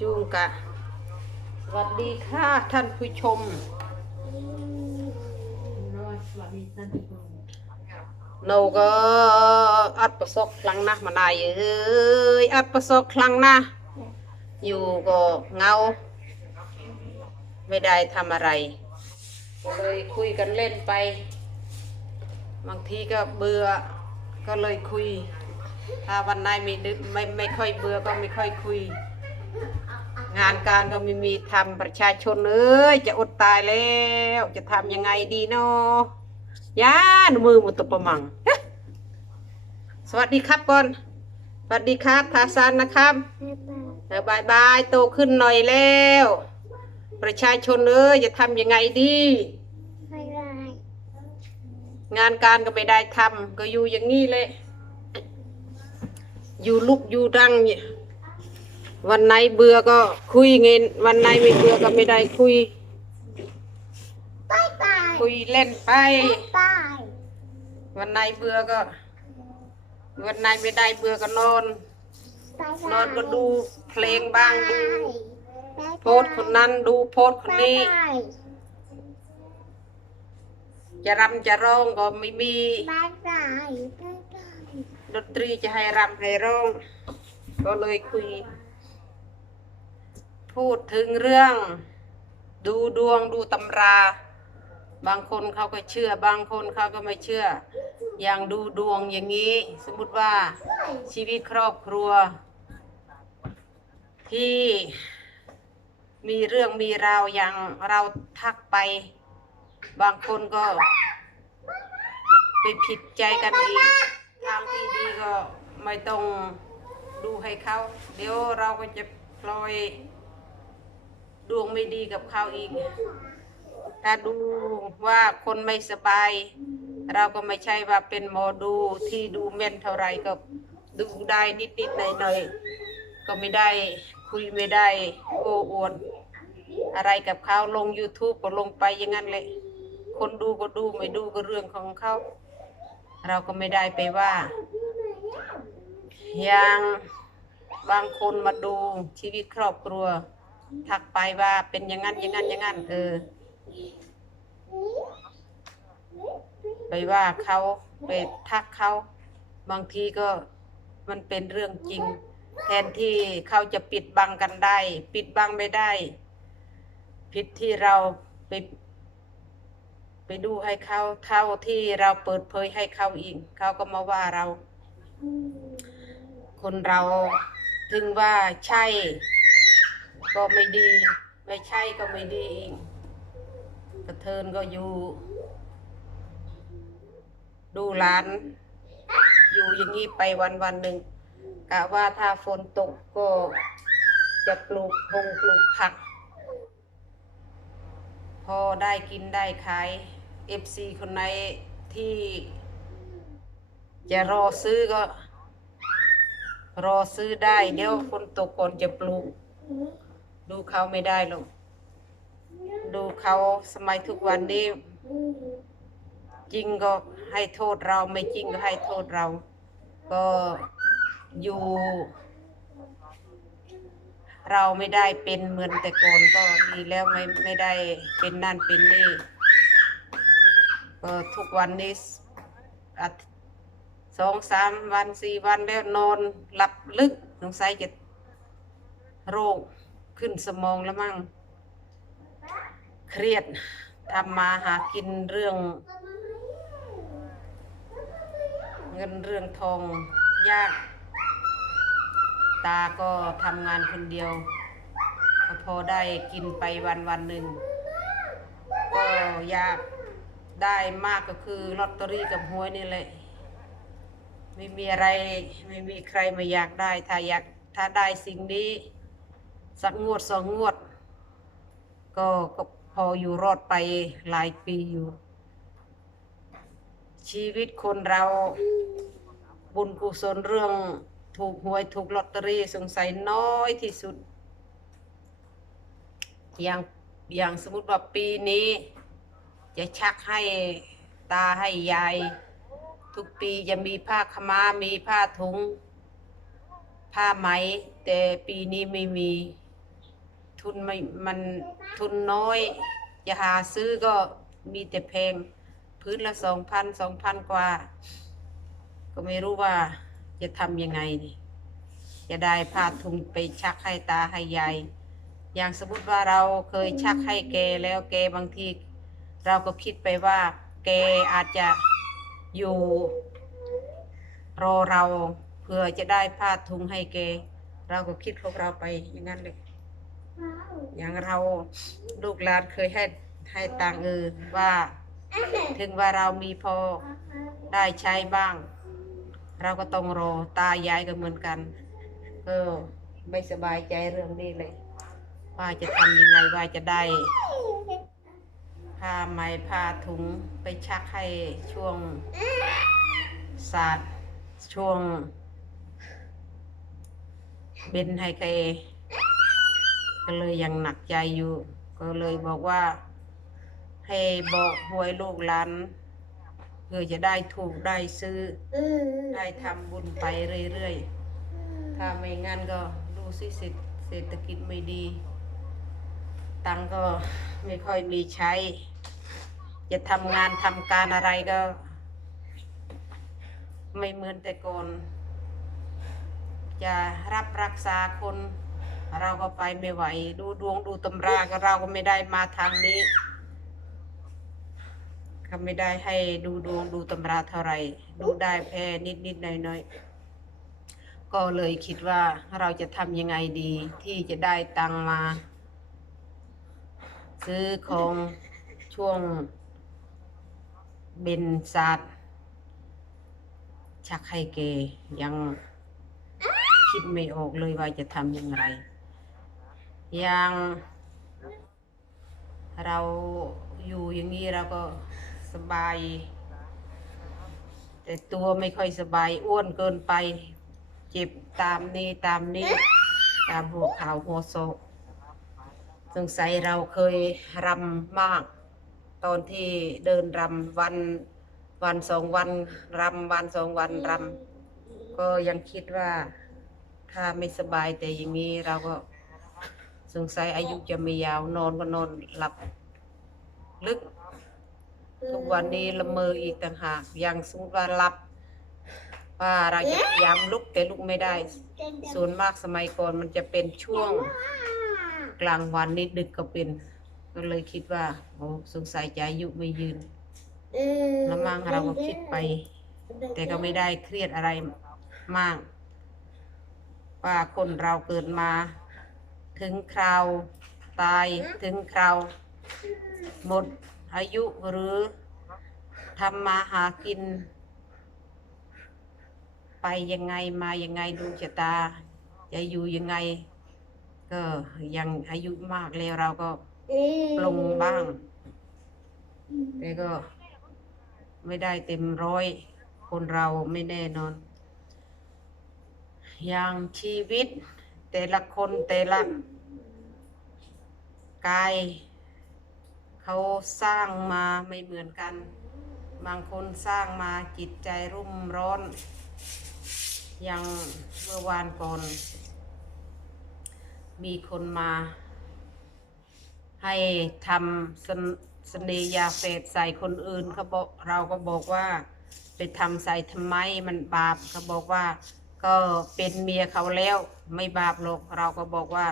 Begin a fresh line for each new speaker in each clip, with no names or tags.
จูงกะสวัสดีค่ะท่านผู้ชมโนก็อัดประสบครั้งนะมานายเอ้ยอัดประสบครั้งนะ อยู่ก็เงา ไม่ได้ทำอะไรก็เลยคุยกันเล่นไป บางทีก็เบื่อก็เลยคุย ถ้าวันไหนไม่ดึกไม่ไม่ค่อยเบื่อก็ไม่ค่อยคุย งานการก็ไม่มีทำประชาชนเอ้ยจะอดตายแล้ว จะทำยังไงดีเนาะย่านมือมุตบประมัง สวัสดีครับก่อน สวัสดีครับทาซานนะครับเออบายบายโตขึ้นหน่อยแล้ว ประชาชนเอ้ยจะทำยังไงดีงานการก็ไม่ได้ทำก็อยู่อย่างนี้เลย อยู่ลุกอยู่ดังเนี่ย วันไหนเบื่อก็คุยเงินวันไหนไม่เบื่อก็ไม่ได้คุย
บายบาย
คุยเล่นไป
บาย
วันไหนเบื่อก็ วันไหนไม่ได้เบื่อก็นอน
บาย
นอนก็ดูเพลงบ้างดู
บาย
โพสต์คนนั้นดูโพสต์คนนี้
บาย
จะรำจะร้องก็ไม่มี
บายบายบายบาย
ดนตรีจะให้รำให้ร้อง ก็เลยคุย พูดถึงเรื่อง ดูดวงดูตำรา บางคนเขาก็เชื่อ บางคนเขาก็ไม่เชื่อ อย่างดูดวงอย่างนี้ สมมติว่าชีวิตครอบครัว ที่มีเรื่องมีราวอย่างเราทักไป บางคนก็ไปผิดใจกันอีกทางที่ดีก็ไม่ต้องดูให้เขา เดี๋ยวเราก็จะพลอย ดวงไม่ดีกับเขาอีก ถ้าดูว่าคนไม่สบาย เราก็ไม่ใช่ว่าเป็นหมอดูที่ดูแม่นเท่าไรก็ดูได้นิดๆหน่อยๆก็ไม่ได้คุยไม่ได้โอ้อวดอะไรกับเขาลง YouTube ก็ลงไปอย่างนั้นเลยคนดูก็ดูไม่ดูก็เรื่องของเขา เราก็ไม่ได้ไปว่า อย่างบางคนมาดูชีวิตครอบครัว ทักไปว่าเป็นอย่างนั้นอย่างนั้นอย่างนั้นเออ ไปว่าเขาไปทักเขาบางทีก็มันเป็นเรื่องจริง แทนที่เขาจะปิดบังกันได้ ปิดบังไม่ได้ผิดที่เราไป ไปดูให้เขาเท่าที่เราเปิดเผยให้เขาอีกเขาก็มาว่าเรา คนเราถึงว่าใช่ ก็ไม่ดี ไม่ใช่ก็ไม่ดีอีกกระเทินก็อยู่ ดูหลาน อยู่อย่างนี้ไปวันวันหนึ่งกะว่าถ้าฝนตกก็จะปลูกพงปลูกผัก พอได้กินได้ขายเอฟซีคนไหนที่ จะรอซื้อก็ รอซื้อได้ เดี๋ยวฝนตกก่อนจะปลูก ดูเขาไม่ได้หรอกดูเขาสมัยทุกวันนี้ จริงก็ให้โทษเราไม่จริงก็ให้โทษเรา ก็อยู่ เราไม่ได้เป็นเหมือนแต่ก่อนก็ดีแล้วไม่ไม่ได้เป็นนั่นเป็นนี่ก็ทุกวันนี้อาทิตย์สองสามวันสี่วันแล้วนอนหลับลึกสงสัยจะโรค ขึ้นสมองแล้วมั่ง เครียดทำมาหากินเรื่อง เงินเรื่องทองยาก ตาก็ทำงานคนเดียวก็พอได้กินไปวันวันหนึ่งก็อยากได้มากก็คือลอตเตอรี่กับหวยนี่แหละไม่มีอะไรไม่มีใครมาอยากได้ ถ้าอยากถ้าได้สิ่งนี้ สักงวดสองงวด ก็ก็พออยู่รอดไปหลายปีอยู่ ชีวิตคนเราบุญกุศลเรื่องถูกหวยถูกลอตเตอรี่สงสัยน้อยที่สุด อย่างอย่างสมมติว่าปีนี้ จะชักให้ตาให้ยาย ทุกปีจะมีผ้าขาวม้ามีผ้าถุง ผ้าไหม แต่ปีนี้ไม่มี ทุนไม่มันทุนน้อยจะหาซื้อก็มีแต่แพงพื้นละสองพันสองพันกว่า ก็ไม่รู้ว่าจะทำยังไงนี่จะได้พาทุนไปชักให้ตาให้ยายอย่างสมมติว่าเราเคยชักให้แกแล้วแกบางที เราก็คิดไปว่า แกอาจจะอยู่รอเราเพื่อจะได้พาทุงให้แก เราก็คิดของเราไปอย่างนั้นเลย อย่างเราลูกหลานเคยให้ให้ตังค์เออว่า ถึงว่าเรามีพอได้ใช้บ้าง เราก็ต้องรอตายายก็เหมือนกันก็ไม่สบายใจเรื่องนี้เลย ว่าจะทำยังไงว่าจะได้ผ้าไหมผ้าถุงไปชักให้ช่วงศาสตร์ช่วงเบนให้แก ก็เลยยังหนักใจอยู่ ก็เลยบอกว่า ให้บอกหวยลูกหลานเพื่อจะได้ถูกได้ซื้อ ได้ทำบุญไปเรื่อยๆ ถ้าไม่งั้นก็ดูสิเศรษฐกิจไม่ดี ตังก็ไม่ค่อยมีใช้ จะทำงานทำการอะไรก็ ไม่เหมือนแต่ก่อนจะรับรักษาคน เราก็ไปไม่ไหว ดูดวงดูตำราก็เราก็ไม่ได้มาทางนี้เขาไม่ได้ให้ดูดวงดูตำราเท่าไหร่ดูได้แค่นิดนิดๆหน่อยหน่อยๆก็เลยคิดว่าเราจะทำยังไงดีที่จะได้ตังค์มา ซื้อของช่วงเบนซาดชักให้เกยังคิดไม่ออกเลยว่าจะทำอย่างไรยังเราอยู่อย่างนี้เราก็สบาย แต่ตัวไม่ค่อยสบายอ้วนเกินไป เจ็บตามนี้ตามนี้ ตามหัวเข่าหัวโศกสงสัยเราเคยรำมาก ตอนที่เดินรำวันวันสองวันรำวันสองวันรำก็ยังคิดว่าถ้าไม่สบายแต่อย่างนี้เราก็ สงสัยอายุจะไม่ยาวนอนก็นอนหลับลึก ทุกวันนี้ละเมออีกต่างหากยังสมมติว่าหลับว่าเราจะพยายามลุกแต่ลุกไม่ได้ ส่วนมากสมัยก่อนมันจะเป็นช่วงกลางวันนิดดึกก็เป็น ก็เลยคิดว่าโอ้สงสัยจะอายุไม่ยืนแล้วมั่งเราก็คิดไป แต่ก็ไม่ได้เครียดอะไรมาก ว่าคนเราเกิดมา ถึงคราวตายถึงคราวหมดอายุหรือทำมาหากิน ไปยังไงมายังไงดูชะตา จะอยู่ยังไง ก็ยังอายุมากแล้วเราก็ปลงบ้าง แต่ก็ไม่ได้เต็มร้อย คนเราไม่แน่นอน อย่างชีวิต แต่ละคนแต่ละกายเขาสร้างมาไม่เหมือนกัน บางคนสร้างมาจิตใจรุ่มร้อนอย่างเมื่อวานก่อน มีคนมา ให้ทำสนเสน่ยาเสพใส่คนอื่นเขาบอกเราก็บอกว่า ไปทำใส่ทำไมมันบาปเขาบอกว่า ก็เป็นเมียเขาแล้ว ไม่บาปหรอกเราก็บอกว่า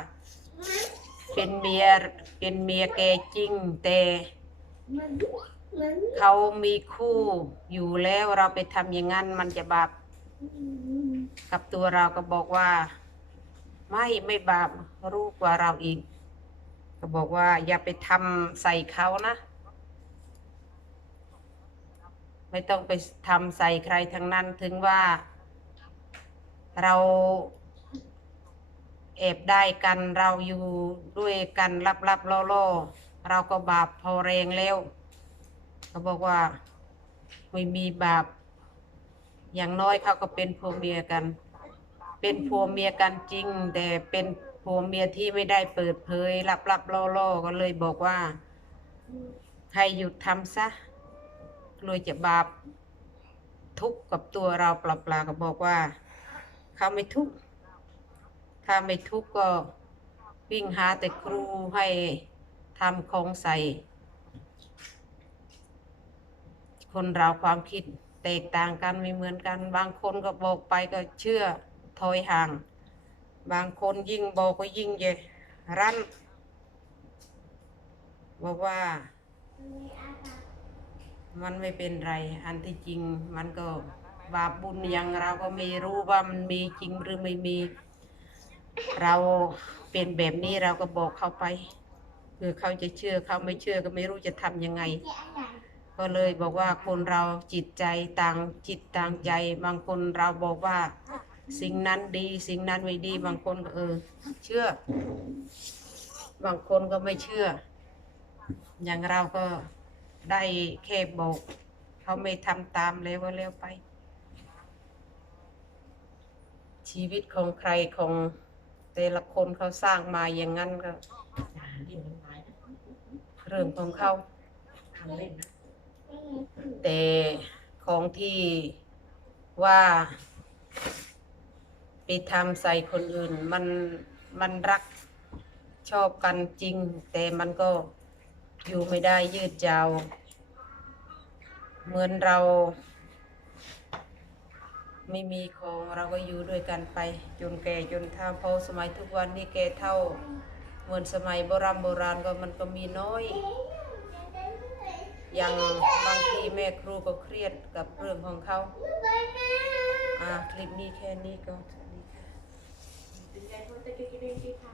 เป็นเมียเป็นเมียแกจริงแต่เขามีคู่อยู่แล้วเราไปทำอย่างนั้นมันจะบาปกับตัวเราก็บอกว่า ไม่ไม่บาปรู้กว่าเราอีก ก็บอกว่า อย่าไปทำใส่เขานะ ไม่ต้องไปทำใส่ใครทั้งนั้นถึงว่า เราแอบได้กันเราอยู่ด้วยกันลับลับล่อล่อเราก็บาปพอแรงแล้วเขาบอกว่าไม่มีบาป อย่างน้อยเขาก็เป็นผัวเมียกัน เป็นผัวเมียกันจริง แต่เป็นผัวเมียที่ไม่ได้เปิดเผยลับลับๆล่อก็เลยบอกว่าให้หยุดทำซะเลยจะบาปทุกข์กับตัวเราเปล่าๆก็บอกว่า เขาไม่ทุกข์ ถ้าไม่ทุกข์ก็วิ่งหาแต่ครูให้ทำของใส่ คนเราความคิดแตกต่างกันไม่เหมือนกัน บางคนก็บอกไปก็เชื่อถอยห่าง บางคนยิ่งบอกก็ยิ่งเยรั้นบอกว่ามันไม่เป็นไร อันที่จริงมันก็ บาปบุญยังเราก็ไม่รู้ว่ามันมีจริงหรือไม่มี เราเป็นแบบนี้เราก็บอกเขาไปคือเขาจะเชื่อเขาไม่เชื่อก็ไม่รู้จะทำยังไง ก็เลยบอกว่าคนเราจิตใจต่างจิตต่างใจ บางคนเราบอกว่า สิ่งนั้นดี สิ่งนั้นไม่ดี บางคนก็เออ เชื่อ บางคนก็ไม่เชื่อ อย่างเราก็ได้แค่บอกเขาไม่ทำตามแล้วก็แล้วไป ชีวิตของใครของแต่ละคนเขาสร้างมาอย่างนั้นก็เรื่องของเขาแต่ของที่ว่าไปทำใส่คนอื่น มันมันรักชอบกันจริง แต่มันก็อยู่ไม่ได้ยืดยาว เหมือนเรา ไม่มีของเราก็อยู่ด้วยกันไป จนแก่จนเฒ่าพอสมัยทุกวันนี้แก่เท่า เหมือนสมัยโบราณโบราณก็มันก็มีน้อย อย่างบางทีแม่ครูก็เครียดกับเรื่องของเขาอ่าคลิปนี้แค่นี้ก็สวัสดีค่ะ